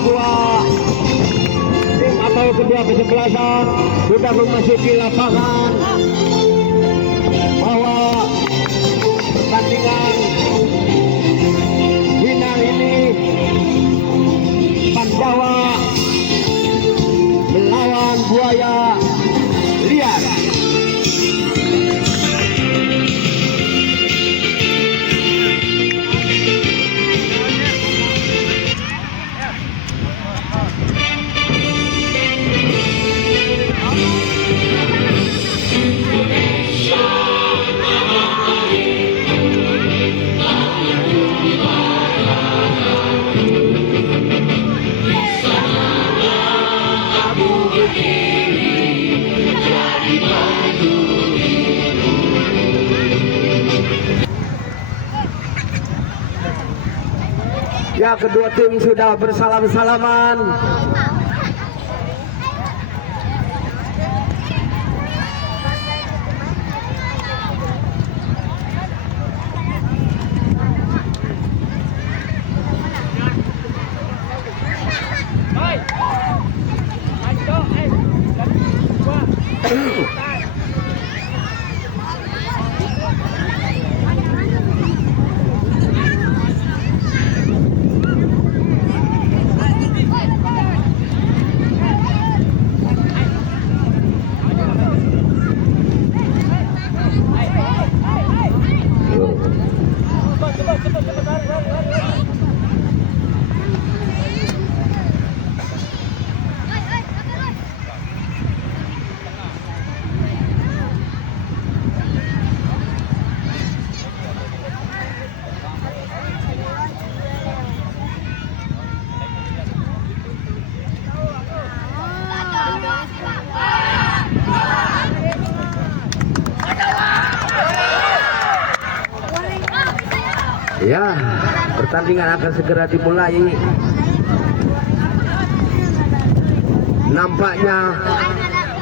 kedua tim atau kedua kesebelasan sudah memasuki lapangan bahwa pertandingan final ini Pandawa melawan Buaya Liar. Ya, kedua tim sudah bersalam-salaman. Ya, pertandingan akan segera dimulai. Nampaknya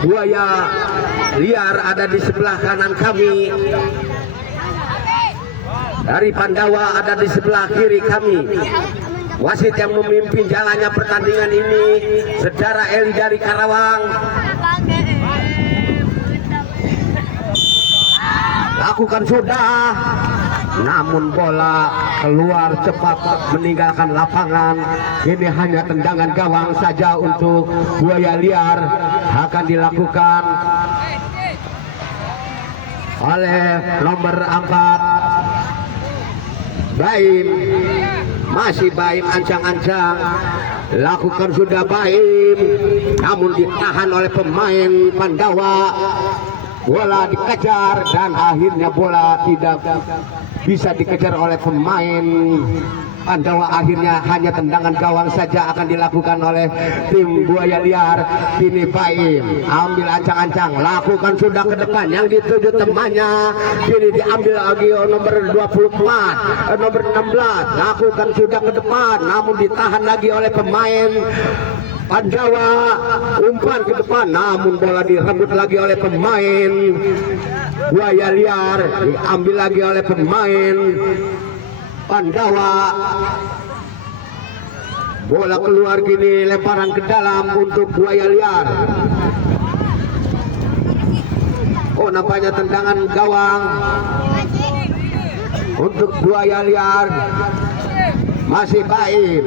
Buaya Liar ada di sebelah kanan kami. Dari Pandawa ada di sebelah kiri kami. Wasit yang memimpin jalannya pertandingan ini Saudara Eli dari Karawang. Lakukan sudah, namun bola keluar cepat meninggalkan lapangan. Ini hanya tendangan gawang saja untuk Buaya Liar. Akan dilakukan oleh nomor 4 Baim. Masih Baim ancang-ancang. Lakukan sudah Baim, namun ditahan oleh pemain Pandawa. Bola dikejar dan akhirnya bola tidak bisa dikejar oleh pemain Pandawa. Akhirnya hanya tendangan gawang saja akan dilakukan oleh tim Buaya Liar. Kini Baim ambil ancang-ancang, lakukan sudah ke depan yang dituju temannya. Kini diambil lagi nomor 24, nomor 16, lakukan sudah ke depan, namun ditahan lagi oleh pemain Pandawa. Umpan ke depan, namun bola direbut lagi oleh pemain Buaya Liar. Diambil lagi oleh pemain Pandawa. Bola keluar, kini lemparan ke dalam untuk Buaya Liar. Oh, nampaknya tendangan gawang untuk Buaya Liar. Masih Baim,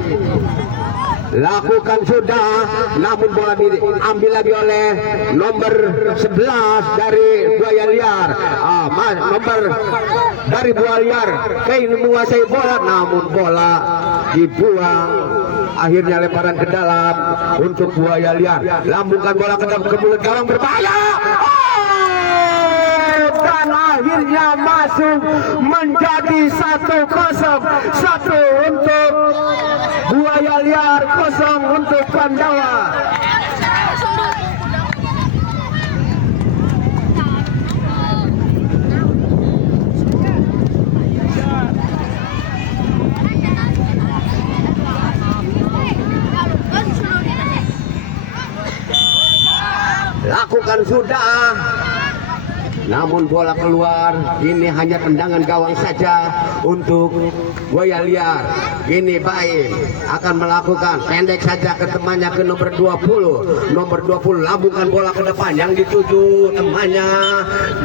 lakukan sudah, namun bola diambil lagi oleh nomor 11 dari Buaya Liar. Nomor dari Buaya Liar ingin menguasai bola, namun bola dibuang. Akhirnya lemparan ke dalam untuk Buaya Liar. Lambungkan bola ke dalam, ke mulut gawang berbahaya. Dan akhirnya masuk menjadi 1-0. 1 untuk Buaya Liar, 0 untuk Pandawa. Lakukan sudah, namun bola keluar. Ini hanya tendangan gawang saja untuk untuk buaya liar. Kini Baim akan melakukan pendek saja ke temannya ke nomor 20. Nomor 20 lambungkan bola ke depan yang dituju temannya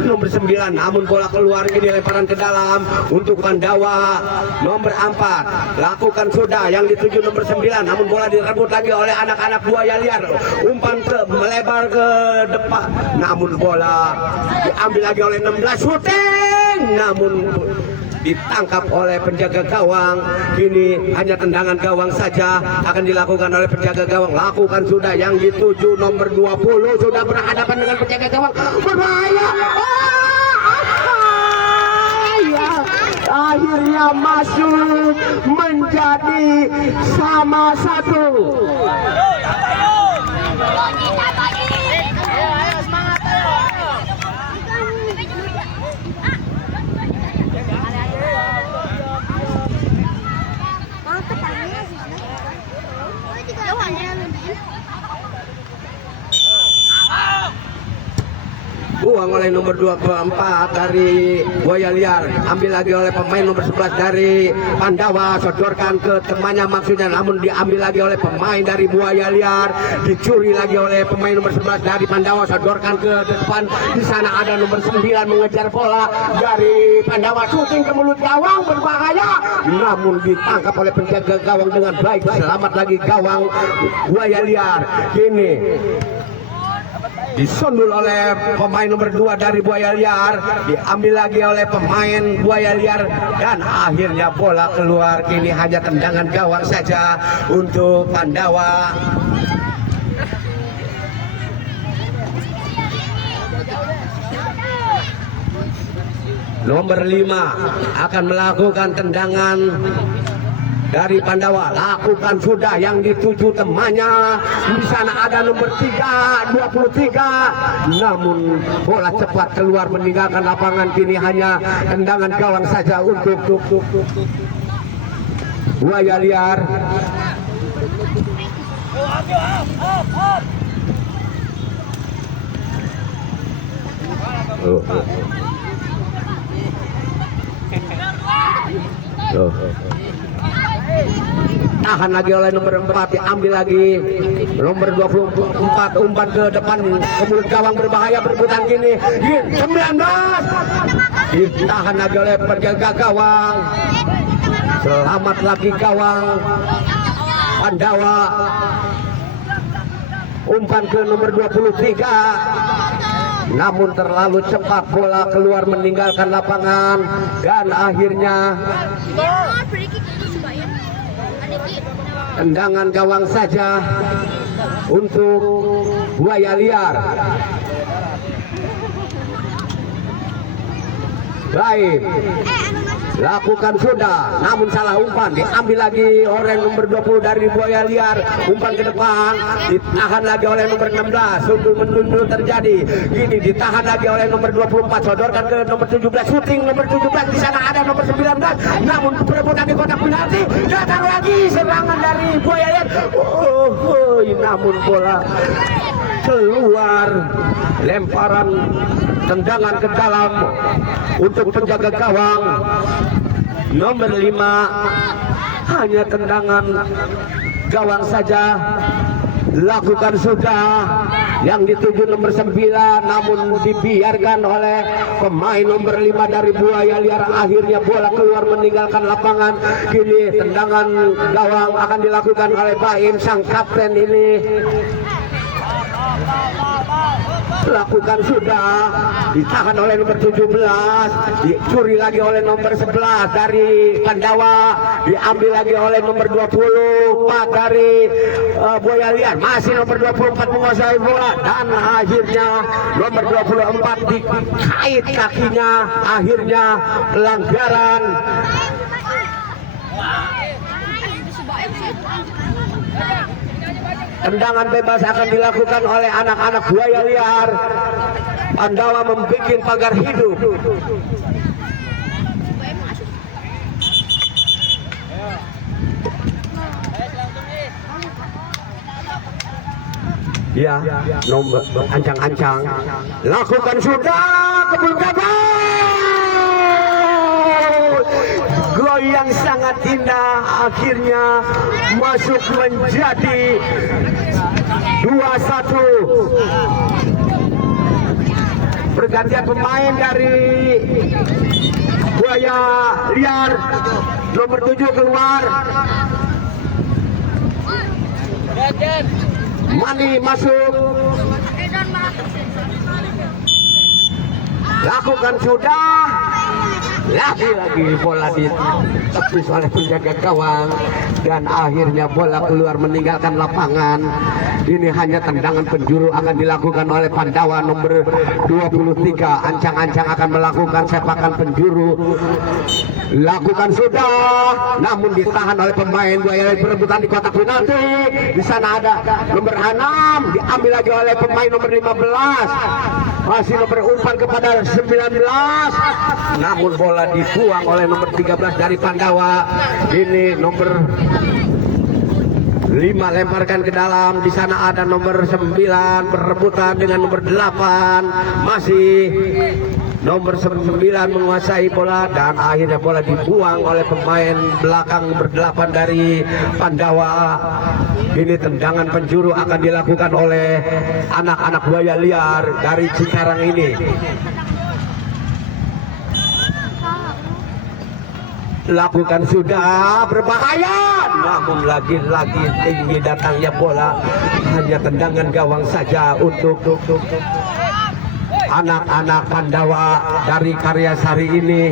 nomor 9, namun bola keluar. Kini lemparan ke dalam untuk Pandawa. Nomor 4 lakukan sudah yang dituju nomor 9, namun bola direbut lagi oleh anak-anak buaya liar. Umpan melebar ke depan, namun bola diambil lagi oleh 16, shooting, namun ditangkap oleh penjaga gawang. Kini hanya tendangan gawang saja akan dilakukan oleh penjaga gawang. Lakukan sudah yang dituju nomor 20, sudah berhadapan dengan penjaga gawang, berbahaya. Akhirnya masuk menjadi sama satu. Buang oleh nomor 24 dari buaya liar, ambil lagi oleh pemain nomor 11 dari Pandawa, sodorkan ke temannya maksudnya, namun diambil lagi oleh pemain dari buaya liar, dicuri lagi oleh pemain nomor 11 dari Pandawa, sodorkan ke depan. Di sana ada nomor 9 mengejar bola dari Pandawa, shooting ke mulut gawang, berbahaya, namun ditangkap oleh penjaga gawang dengan baik. Selamat lagi gawang buaya liar. Kini disundul oleh pemain nomor 2 dari buaya liar, diambil lagi oleh pemain buaya liar, dan akhirnya bola keluar. Kini hanya tendangan gawang saja untuk Pandawa. Nomor 5 akan melakukan tendangan dari Pandawa, lakukan sudah yang dituju temannya. Di sana ada nomor 23, namun bola cepat keluar meninggalkan lapangan. Kini hanya tendangan gawang saja untuk buaya liar. Tahan lagi oleh nomor 4, diambil lagi nomor 24, umpan ke depan ke mulut gawang, berbahaya, berebutan. Kini 19 ditahan lagi oleh penjaga gawang. Selamat lagi gawang Pandawa. Umpan ke nomor 23, namun terlalu cepat bola keluar meninggalkan lapangan, dan akhirnya tendangan gawang saja untuk buaya liar. Baik, lakukan sudah, namun salah umpan, diambil lagi oleh nomor 20 dari buaya liar. Umpan ke depan, ditahan lagi oleh nomor 16, sundul mendundul terjadi. Ini ditahan lagi oleh nomor 24, sodorkan ke nomor 17, shooting nomor 17. Di sana ada nomor 19, namun perebutan di kotak penalti. Datang lagi serangan dari buaya liar. Namun bola keluar, lemparan tendangan ke dalam untuk penjaga gawang nomor 5. Hanya tendangan gawang saja, lakukan sudah yang dituju nomor 9, namun dibiarkan oleh pemain nomor 5 dari buaya liar. Akhirnya bola keluar meninggalkan lapangan. Kini tendangan gawang akan dilakukan oleh Baim, sang kapten ini. Lakukan sudah, ditahan oleh nomor 17, dicuri lagi oleh nomor 11 dari Pandawa, diambil lagi oleh nomor 24 dari buaya liar. Masih nomor 24 menguasai bola, dan akhirnya nomor 24 dikait kakinya. Akhirnya pelanggaran. Tendangan bebas akan dilakukan oleh anak-anak buaya liar. Pandawa membuat pagar hidup. Ya, nomor ancang-ancang. Lakukan sudah, kebun gol. yang sangat indah akhirnya masuk menjadi 2-1. Pergantian pemain dari Buaya Liar, nomor 7 keluar. Mani masuk. Lakukan sudah. Lagi-lagi bola ditepis oleh penjaga gawang dan akhirnya bola keluar meninggalkan lapangan. Ini hanya tendangan penjuru akan dilakukan oleh Pandawa nomor 23. Ancang-ancang akan melakukan sepakan penjuru. Lakukan sudah, namun ditahan oleh pemain Buaya perebutan di kotak penalti. Di sana ada nomor 6, diambil lagi oleh pemain nomor 15. Masih nomor umpan kepada 19, namun bola dibuang oleh nomor 13 dari Pandawa. Ini nomor 5 lemparkan ke dalam. Di sana ada nomor 9 berebutan dengan nomor 8. Masih nomor 9 menguasai bola dan akhirnya bola dibuang oleh pemain belakang berdelapan dari Pandawa. Ini tendangan penjuru akan dilakukan oleh anak-anak Buaya Liar dari Cikarang ini. Lakukan sudah, berbahaya, namun lagi-lagi tinggi datangnya bola. Hanya tendangan gawang saja untuk anak-anak Pandawa dari Karyasari ini.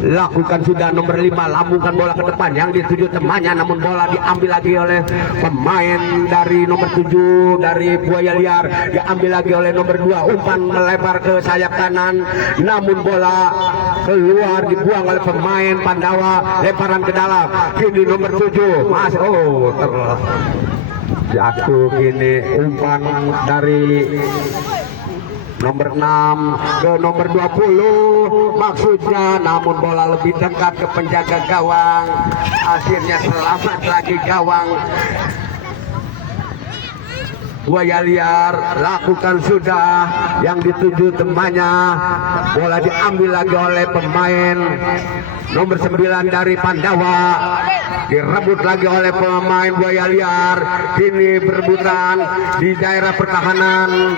Lakukan sudah, nomor 5 lambungkan bola ke depan yang dituju temannya, namun bola diambil lagi oleh pemain dari nomor 7 dari Buaya Liar. Diambil lagi oleh nomor 2, umpan melebar ke sayap kanan, namun bola keluar dibuang oleh pemain Pandawa. Lemparan ke dalam, kini nomor 7 Mas, jatuh. Kini umpan dari nomor 6 ke nomor 20 maksudnya, namun bola lebih dekat ke penjaga gawang. Akhirnya selamat lagi gawang Buaya Liar. Lakukan sudah, yang dituju temannya. Bola diambil lagi oleh pemain nomor 9 dari Pandawa. Direbut lagi oleh pemain Buaya Liar. Kini berebutan di daerah pertahanan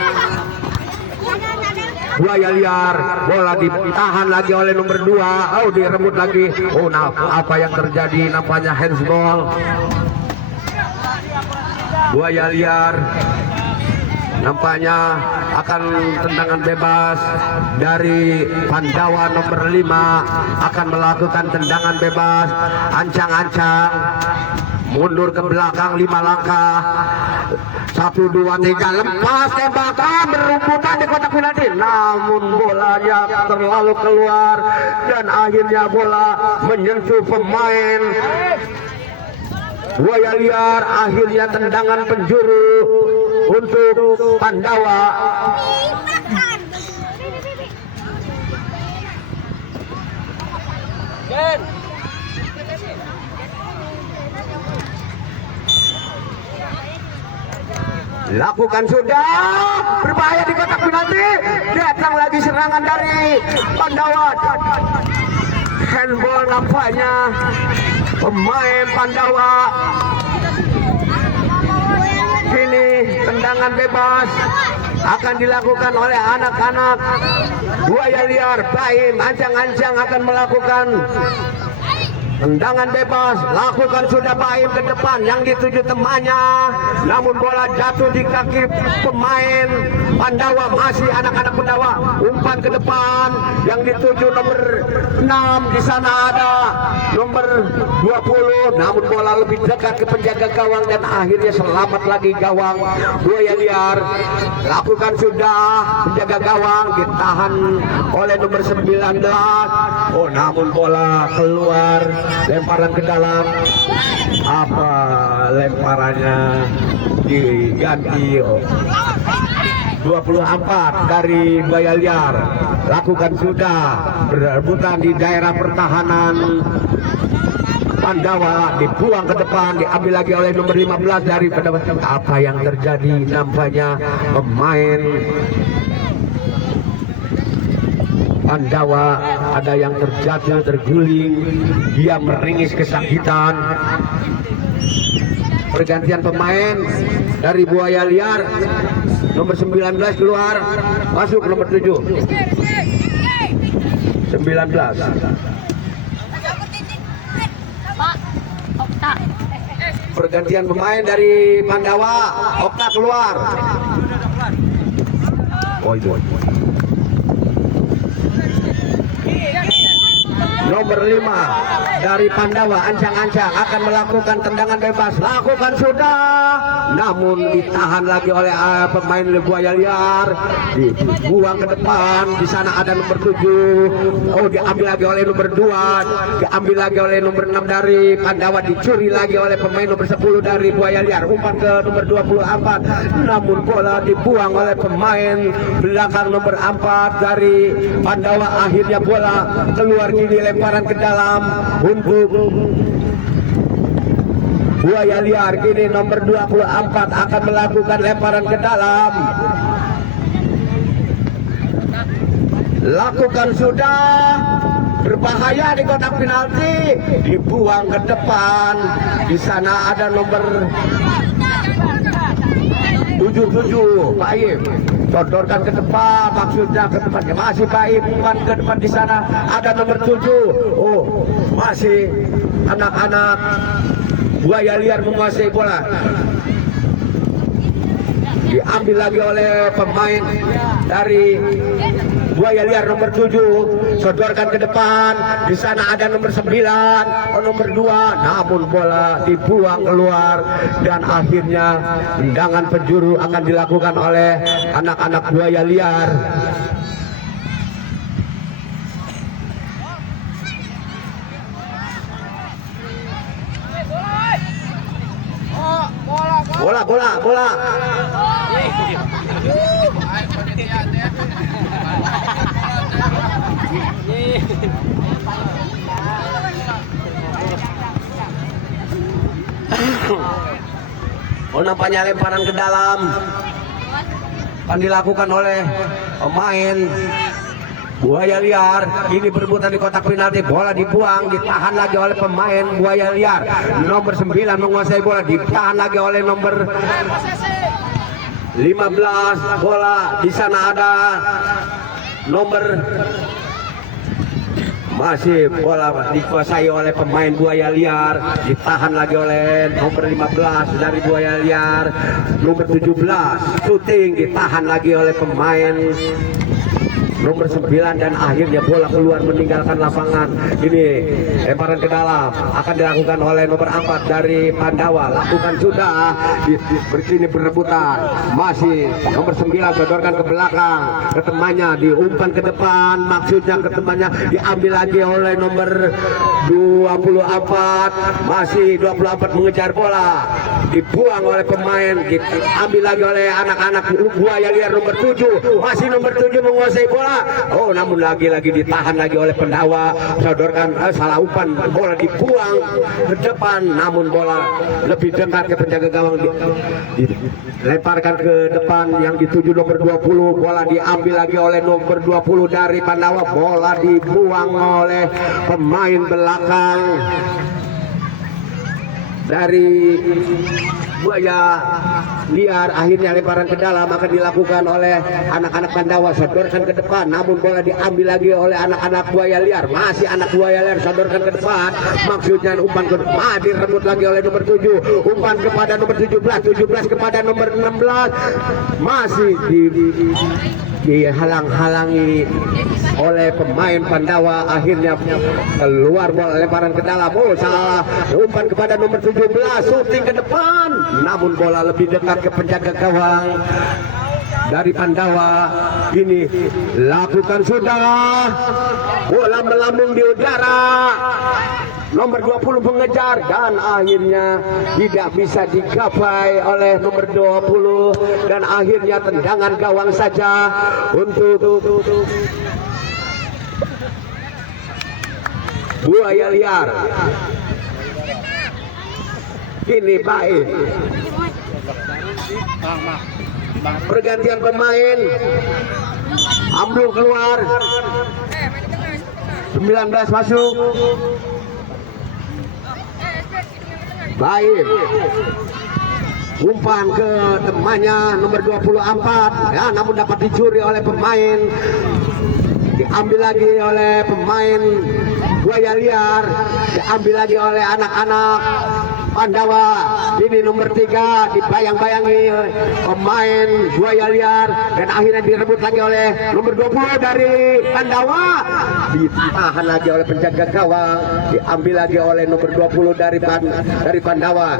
Buaya Liar. Bola ditahan lagi oleh nomor 2. Direbut lagi. Nah, apa yang terjadi? Nampaknya handsball. Buaya Liar nampaknya akan tendangan bebas dari Pandawa nomor 5 akan melakukan tendangan bebas. Ancang-ancang mundur ke belakang 5 langkah. 1, 2, 3, lepas tembakan, berebutan di kotak penalti, namun bolanya terlalu keluar dan akhirnya bola menyentuh pemain Buaya Liar. Akhirnya tendangan penjuru untuk Pandawa. Lakukan sudah, berbahaya di kotak penalti. Datang lagi serangan dari Pandawa. Handball nampaknya pemain Pandawa. Ini tendangan bebas akan dilakukan oleh anak-anak Buaya Liar. Baim ancang-ancang akan melakukan tendangan bebas. Lakukan sudah, Baim ke depan yang dituju temannya, namun bola jatuh di kaki pemain Pandawa. Masih anak-anak Pandawa, umpan ke depan yang dituju nomor 6. Di sana ada nomor 20, namun bola lebih dekat ke penjaga gawang dan akhirnya selamat lagi gawang Buaya Liar. Lakukan sudah, penjaga gawang ditahan oleh nomor 19. Namun bola keluar. Lemparan ke dalam, apa lemparannya diganti. 24 dari Buaya Liar. Lakukan sudah, berebutan di daerah pertahanan Pandawa, dibuang ke depan, diambil lagi oleh nomor 15 dari Pandawa. Apa yang terjadi? Nampaknya pemain Pandawa ada yang terjatuh, terguling, dia meringis kesakitan. Pergantian pemain dari Buaya Liar, nomor 19 keluar, masuk nomor 7 19. Pergantian pemain dari Pandawa, Okta keluar. Oh itu. Nomor 5 dari Pandawa, ancang-ancang akan melakukan tendangan bebas, lakukan sudah, namun ditahan lagi oleh pemain Buaya Liar, dibuang ke depan. Di sana ada nomor 7, oh diambil lagi oleh nomor 2, diambil lagi oleh nomor 6 dari Pandawa, dicuri lagi oleh pemain nomor 10 dari Buaya Liar, umpan ke nomor 24, namun bola dibuang oleh pemain belakang nomor 4 dari Pandawa. Akhirnya bola keluar, kini lemparan ke dalam untuk Buaya Liar. Kini nomor 24 akan melakukan lemparan ke dalam, lakukan sudah, berbahaya di kotak penalti, dibuang ke depan. Di sana ada nomor 77 Baim, sodorkan ke depan, maksudnya ke depan, masih Baim, umpan ke depan. Di sana ada nomor 7, oh masih anak-anak Buaya Liar menguasai bola, diambil lagi oleh pemain dari Buaya Liar nomor 7, sodorkan ke depan. Di sana ada nomor 9, nomor 2, namun bola dibuang keluar, dan akhirnya tendangan penjuru akan dilakukan oleh anak-anak Buaya Liar. Bola. Oh, nampaknya lemparan ke dalam akan dilakukan oleh pemain Buaya Liar. Ini berebutan di kotak penalti, bola dibuang, ditahan lagi oleh pemain Buaya Liar. Nomor 9 menguasai bola, ditahan lagi oleh nomor 15. Bola di sana ada nomor, masih bola dikuasai oleh pemain Buaya Liar, ditahan lagi oleh nomor 15 dari Buaya Liar. Nomor 17 shooting, ditahan lagi oleh pemain nomor 9, dan akhirnya bola keluar meninggalkan lapangan. Ini lemparan ke dalam akan dilakukan oleh nomor 4 dari Pandawa, lakukan sudah, ini berebutan, masih nomor 9 sodorkan ke belakang ke temannya, diumpan ke depan, maksudnya ke temannya, diambil lagi oleh nomor 24, masih 24 mengejar bola, dibuang oleh pemain, diambil lagi oleh anak-anak Buaya Liar nomor 7, masih nomor 7 menguasai bola. Oh, namun lagi-lagi ditahan lagi oleh Pandawa, sodorkan salah umpan, bola dibuang ke depan, namun bola lebih dekat ke penjaga gawang, dilemparkan ke depan yang dituju nomor 20, bola diambil lagi oleh nomor 20 dari Pandawa, bola dibuang oleh pemain belakang dari Buaya Liar. Akhirnya lemparan ke dalam akan dilakukan oleh anak-anak Pandawa, sodorkan ke depan, namun bola diambil lagi oleh anak-anak Buaya Liar, masih anak Buaya Liar, sodorkan ke depan, maksudnya umpan ke depan, direbut lagi oleh nomor 7, umpan kepada nomor 17 kepada nomor 16, masih dihalang-halangi oleh pemain Pandawa. Akhirnya keluar bola, lemparan ke dalam, oh salah, umpan kepada nomor 17, shooting ke depan, namun bola lebih dekat ke penjaga gawang dari Pandawa. Ini lakukan sudah, bola melambung di udara, nomor 20 mengejar, dan akhirnya tidak bisa digapai oleh nomor 20, dan akhirnya tendangan gawang saja untuk Buaya Liar. Ini baik. Pergantian pemain, Ambruk keluar, 19 masuk. Baik. Umpan ke temannya nomor 24 ya, namun dapat dicuri oleh pemain. Diambil lagi oleh pemain Buaya Liar, diambil lagi oleh anak-anak Pandawa. Ini nomor 3 dibayang-bayangi pemain Buaya Liar dan akhirnya direbut lagi oleh nomor 20 dari Pandawa. Ditahan lagi oleh penjaga gawang, diambil lagi oleh nomor 20 dari Pandawa.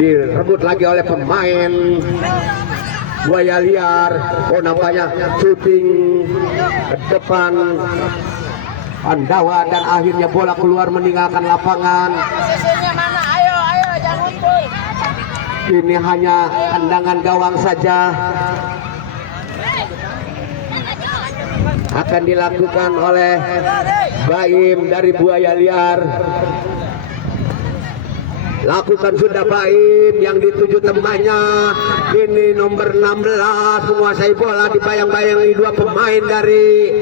Direbut lagi oleh pemain Buaya Liar. Oh, nampaknya syuting ke depan Pandawa dan akhirnya bola keluar meninggalkan lapangan. Ini hanya tendangan gawang saja akan dilakukan oleh Baim dari Buaya Liar. Lakukan sudah Baim yang dituju temannya. Ini nomor 16 menguasai bola, dibayang-bayangi dua pemain dari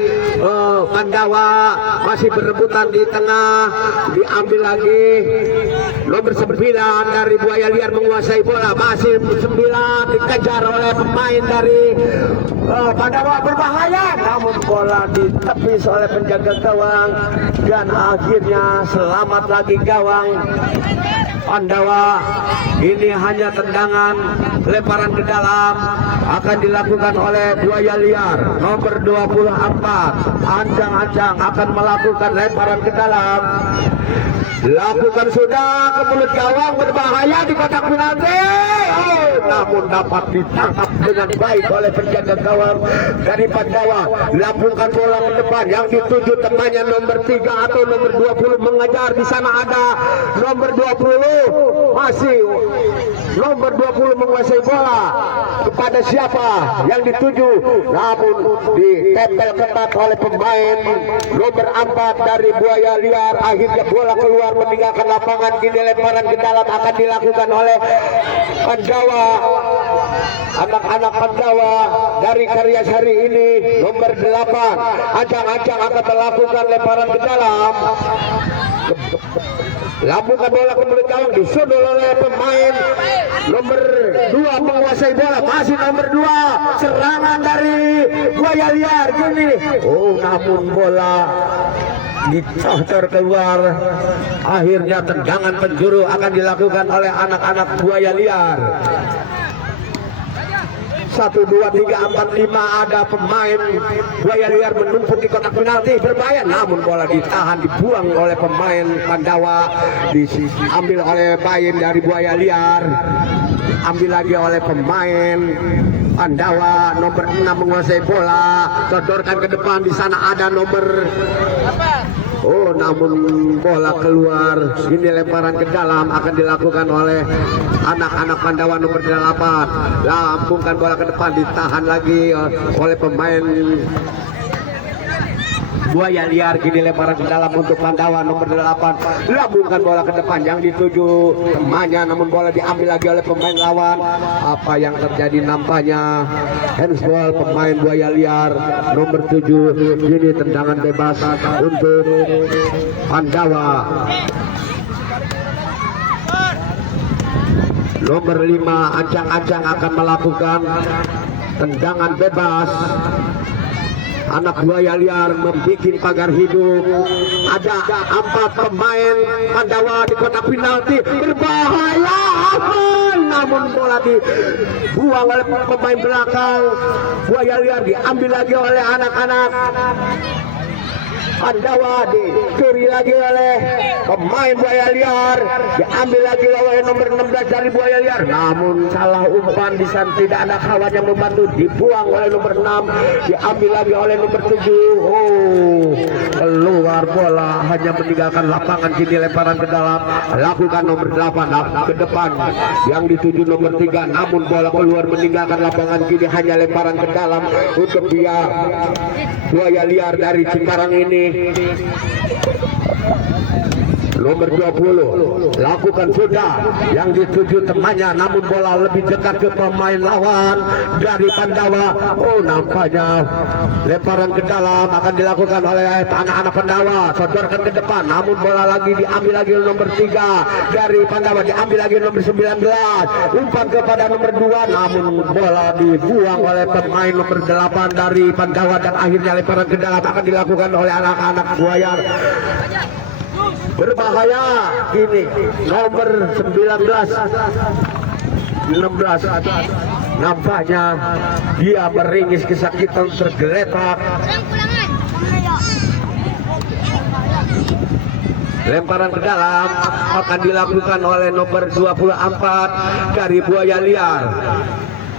Pandawa masih berebutan di tengah. Diambil lagi nomor 9 dari Buaya Liar menguasai bola, masih 9 dikejar oleh pemain dari Pandawa, berbahaya namun bola ditepis oleh penjaga gawang dan akhirnya selamat lagi gawang Pandawa. Ini hanya tendangan lemparan ke dalam akan dilakukan oleh Buaya Liar. Nomor 24 Ancang-Ancang akan melakukan lemparan ke dalam. Lakukan sudah ke mulut gawang, berbahaya di kotak penalti. Oh, namun dapat ditangkap dengan baik oleh penjaga gawang dari Pandawa. Lambungkan bola ke depan yang dituju temannya nomor 3 atau nomor 20 mengejar. Di sana ada nomor 20, masih nomor 20 menguasai bola. Kepada siapa yang dituju, namun ditempel ketat oleh pemain nomor 4 dari Buaya Liar. Akhirnya bola keluar meninggalkan lapangan. Kini lemparan ke dalam akan dilakukan oleh Pandawa. Anak-anak Pandawa dari Karyasari ini nomor 8 Ancang-Ancang akan melakukan lemparan ke dalam. Lambungkan bola ke mulut gawang, disundul oleh pemain nomor 2 menguasai bola, masih nomor 2. Serangan dari Buaya Liar gini. Oh, namun bola dicotor keluar. Akhirnya tendangan penjuru akan dilakukan oleh anak-anak Buaya Liar. 1, 2, 3, 4, 5 ada pemain Buaya Liar menumpuk di kotak penalti, berbahaya namun bola ditahan, dibuang oleh pemain Pandawa. Diambil oleh Baim dari Buaya Liar, ambil lagi oleh pemain Pandawa. Nomor 6 menguasai bola, sodorkan ke depan. Di sana ada nomor Oh, namun bola keluar. Ini lemparan ke dalam akan dilakukan oleh anak-anak Pandawa nomor 8. Lambungkan bola ke depan, ditahan lagi oleh pemain Buaya Liar. Kini lemparan ke dalam untuk Pandawa nomor 8. Lambungkan bola ke depan yang dituju temannya, namun bola diambil lagi oleh pemain lawan. Apa yang terjadi? Nampaknya handsball pemain Buaya Liar nomor 7. Kini tendangan bebas untuk Pandawa. Nomor 5 Ancang-Ancang akan melakukan tendangan bebas. Anak Buaya Liar membuat pagar hidup. Ada 4 pemain Pandawa di kotak penalti, berbahaya namun bola dibuang oleh pemain belakang Buaya Liar. Diambil lagi oleh anak-anak Pandawa, dicuri lagi oleh pemain Buaya Liar. Diambil lagi oleh nomor 16 dari Buaya Liar, namun salah umpan. Di sana tidak ada kawan yang membantu, dibuang oleh nomor 6. Diambil lagi oleh nomor 7. Oh, keluar bola, hanya meninggalkan lapangan. Kini lemparan ke dalam, lakukan nomor 8 ke depan yang dituju nomor 3, namun bola keluar meninggalkan lapangan. Kini hanya lemparan ke dalam untuk dia Buaya Liar dari Cikarang ini. nomor 20 lakukan sudah yang dituju temannya, namun bola lebih dekat ke pemain lawan dari Pandawa. Oh, nampaknya lemparan ke dalam akan dilakukan oleh anak-anak Pandawa, sodorkan ke depan, namun bola lagi diambil lagi nomor 3 dari Pandawa, diambil lagi nomor 19, umpan kepada nomor 2, namun bola dibuang oleh pemain nomor 8 dari Pandawa, dan akhirnya lemparan ke dalam akan dilakukan oleh anak-anak Buaya. Berbahaya ini nomor 19 16, nampaknya dia meringis kesakitan, tergeletak. Lemparan ke dalam akan dilakukan oleh nomor 24 dari Buaya Liar.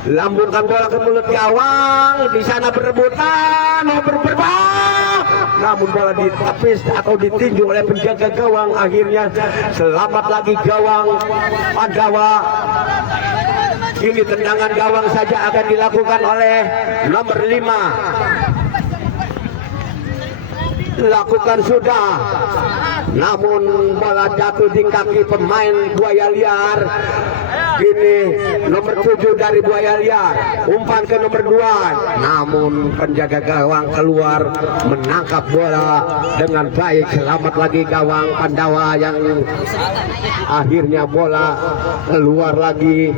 Lambungkan bola ke mulut gawang, di sana berebutan nomor berbah, namun bola ditepis atau ditinju oleh penjaga gawang. Akhirnya selamat lagi gawang Pandawa. Ini tendangan gawang saja akan dilakukan oleh nomor 5. Lakukan sudah, namun bola jatuh di kaki pemain Buaya Liar. Ini nomor 7 dari Buaya Liar, umpan ke nomor 2, namun penjaga gawang keluar menangkap bola dengan baik. Selamat lagi gawang Pandawa yang akhirnya bola keluar lagi.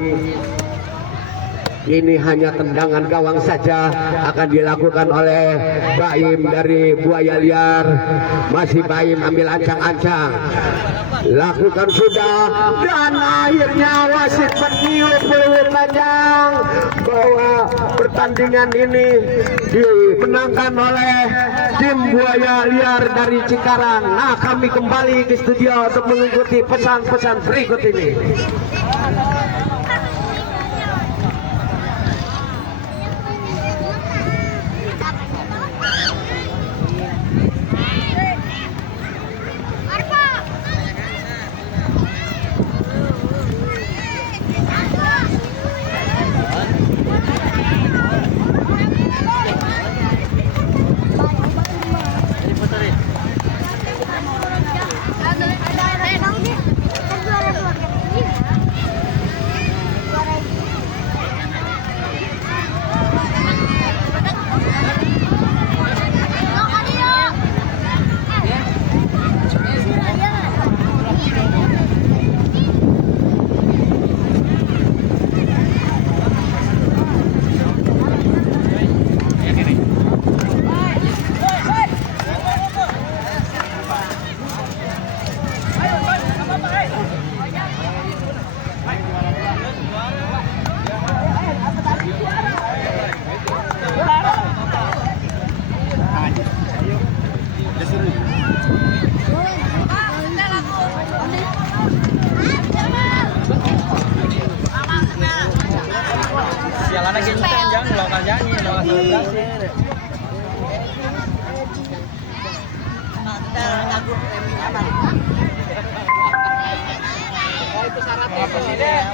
Ini hanya tendangan gawang saja akan dilakukan oleh Baim dari Buaya Liar. Masih Baim ambil ancang-ancang, lakukan sudah, dan akhirnya wasit meniup peluit panjang bahwa pertandingan ini dimenangkan oleh tim Buaya Liar dari Cikarang. Nah, kami kembali ke studio untuk mengikuti pesan-pesan berikut ini. Sialan lagi jangan lokal nyanyi, lokal itu syaratnya presiden.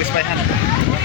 geus paehan.